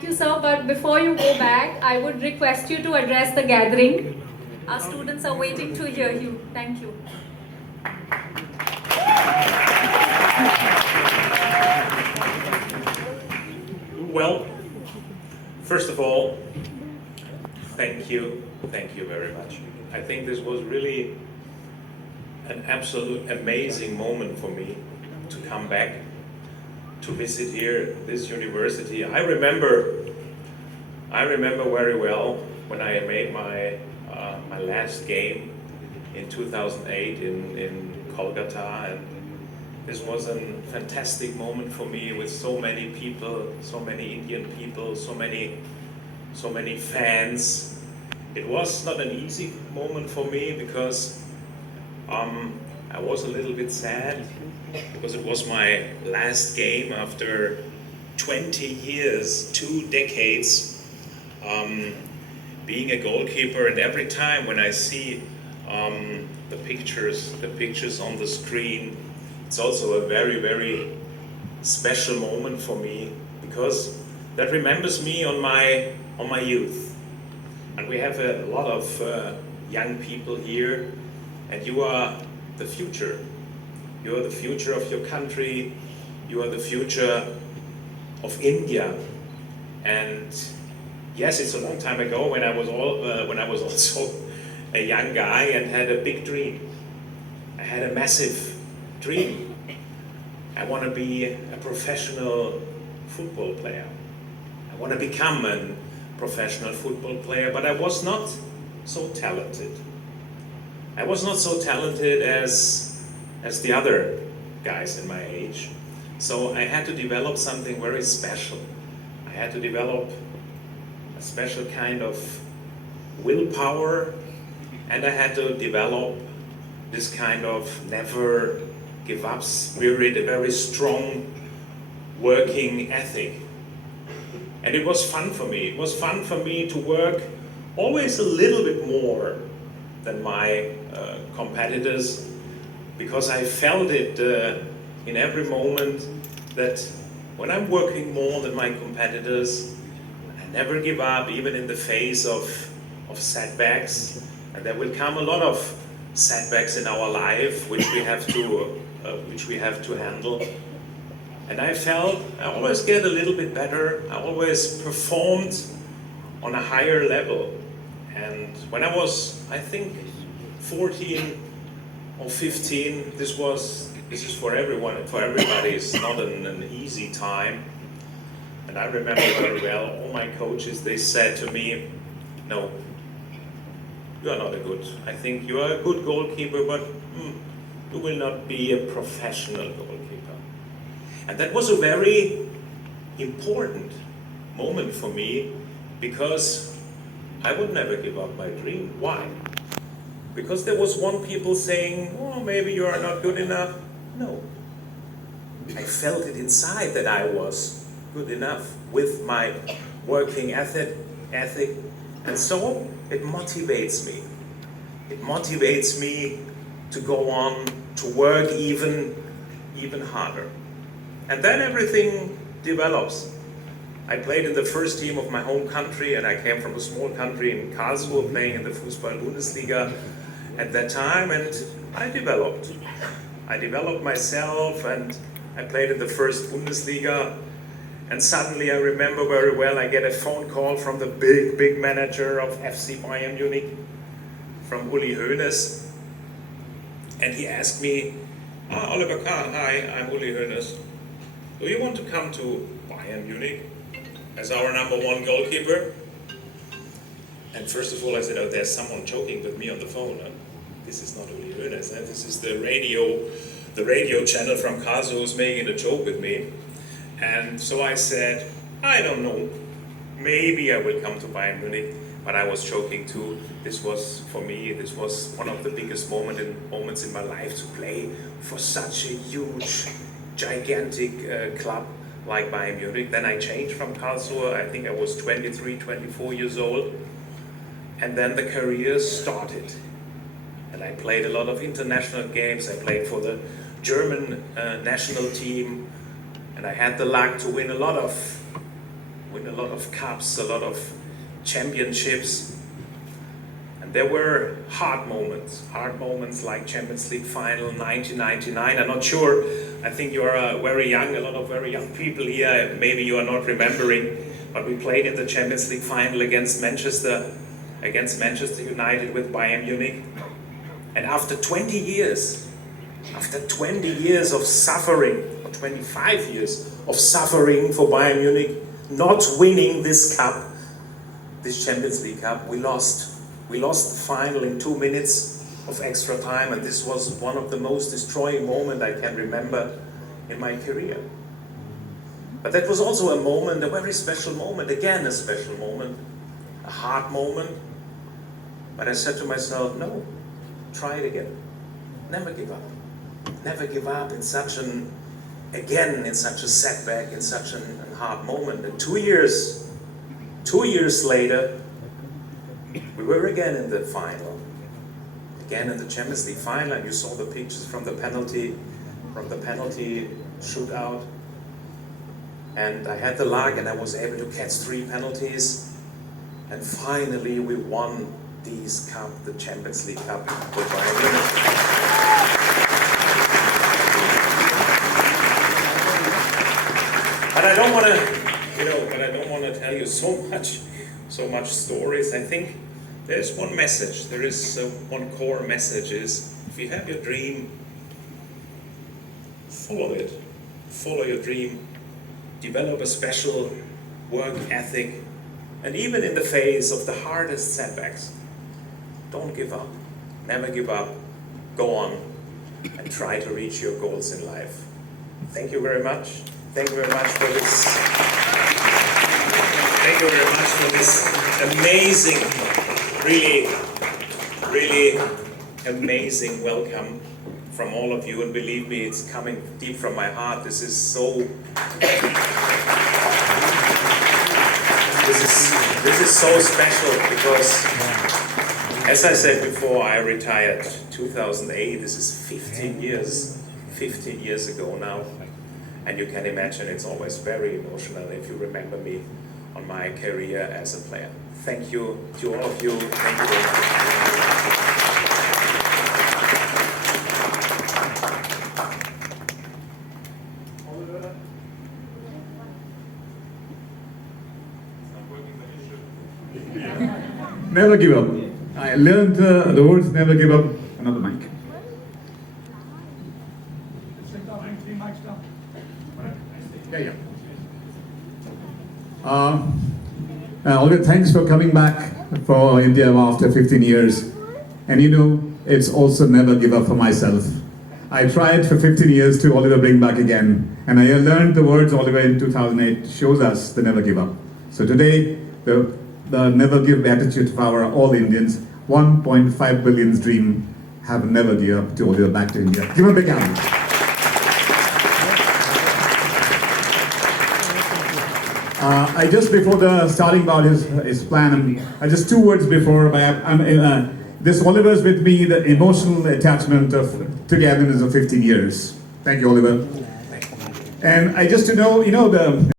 Thank you, sir. But before you go back, I would request you to address the gathering. Our students are waiting to hear you. Thank you. Well, first of all, thank you very much. I think this was really an absolute amazing moment for me to come back to visit here this university. I remember very well when I made my my last game in 2008 in Kolkata, and this was a fantastic moment for me with so many people, so many Indian people, so many fans. It was not an easy moment for me because I was a little bit sad because it was my last game after 20 years, 2 decades being a goalkeeper, and every time when I see the pictures on the screen, it's also a very special moment for me because that remembers me on my youth. And we have a lot of young people here, and you are the future. You are the future of your country. You are the future of India. And yes, it's a long time ago when I was also a young guy and had a big dream. I had a massive dream. I want to be a professional football player. I want to become a professional football player, but I was not so talented. I was not so talented as the other guys in my age. So I had to develop something very special. I had to develop a special kind of willpower, and I had to develop this kind of never give up spirit, a very strong working ethic. And it was fun for me. It was fun for me to work always a little bit more than my competitors, because I felt it in every moment that when I'm working more than my competitors, I never give up, even in the face of setbacks. And there will come a lot of setbacks in our life which we have to handle. And I felt I always get a little bit better. I always performed on a higher level. And when I was, I think, 14 or 15, this is for everyone, for everybody. It's not an easy time. And I remember very well, all my coaches, they said to me, no, you are not a good. I think you are a good goalkeeper, but you will not be a professional goalkeeper. And that was a very important moment for me because I would never give up my dream. Why? Because there was one people saying, oh, maybe you are not good enough. No. I felt it inside that I was good enough with my working ethic, and so it motivates me. It motivates me to go on, to work even harder. And then everything develops. I played in the first team of my home country, and I came from a small country in Karlsruhe, playing in the Fußball-Bundesliga at that time, and I developed. I developed myself, and I played in the first Bundesliga. And suddenly I remember very well, I get a phone call from the big manager of FC Bayern Munich, from Uli Hoeneß. And he asked me, Oliver Kahn, hi, I'm Uli Hoeneß. Do you want to come to Bayern Munich as our #1 goalkeeper? And first of all I said, oh, there's someone joking with me on the phone. This is not Uli Hoeneß. This is the radio channel from Karlsruhe who's making a joke with me. And so I said, I don't know, maybe I will come to Bayern Munich, but I was joking too. This was, for me, this was one of the biggest moments in my life to play for such a huge, gigantic club like Bayern Munich. Then I changed from Karlsruhe, I think I was 23, 24 years old, and then the career started. And I played a lot of international games. I played for the German national team, and I had the luck to win a lot of win a lot of cups, a lot of championships. And there were hard moments like Champions League final 1999. I'm not sure, I think you are very young, a lot of very young people here, maybe you are not remembering, but we played in the Champions League final against Manchester United with Bayern Munich. And after 20 years of suffering, or 25 years of suffering for Bayern Munich, not winning this cup, this Champions League Cup, we lost. We lost the final in 2 minutes of extra time, and this was one of the most destroying moments I can remember in my career. But that was also a moment, a very special moment, again a special moment, a hard moment. But I said to myself, no, try it again. Never give up. Never give up in such a setback, in such a hard moment. And 2 years later, we were again in the final, again in the Champions League final, and you saw the pictures from the penalty shootout. And I had the luck, and I was able to catch 3 penalties, and finally we won this cup, the Champions League Cup with Bayern Munich. But I don't want to tell you so much stories. I think there's one message. There is one core message: is if you have your dream, follow it. Follow your dream. Develop a special work ethic, and even in the face of the hardest setbacks, don't give up. Never give up. Go on and try to reach your goals in life. Thank you very much. Thank you very much for this. Thank you very much for this amazing, really amazing welcome from all of you. And believe me, it's coming deep from my heart. This is so special because, as I said before, I retired 2008. This is 15 years ago now. And you can imagine it's always very emotional if you remember me on my career as a player. Thank you to all of you. Thank you very much. Never give up. I learned the words never give up. Another mic. Yeah. Oliver, thanks for coming back for India after 15 years. And you know, it's also never give up for myself. I tried for 15 years to Oliver bring back again. And I learned the words Oliver in 2008 shows us the never give up. So today, the never give attitude of our all Indians, 1.5 billion's dream, have never give up to Oliver back to India. Give him a big hand. I just before the starting about his plan, just 2 words before. This Oliver's with me, the emotional attachment of togetherness of 15 years. Thank you, Oliver. And I just to know, the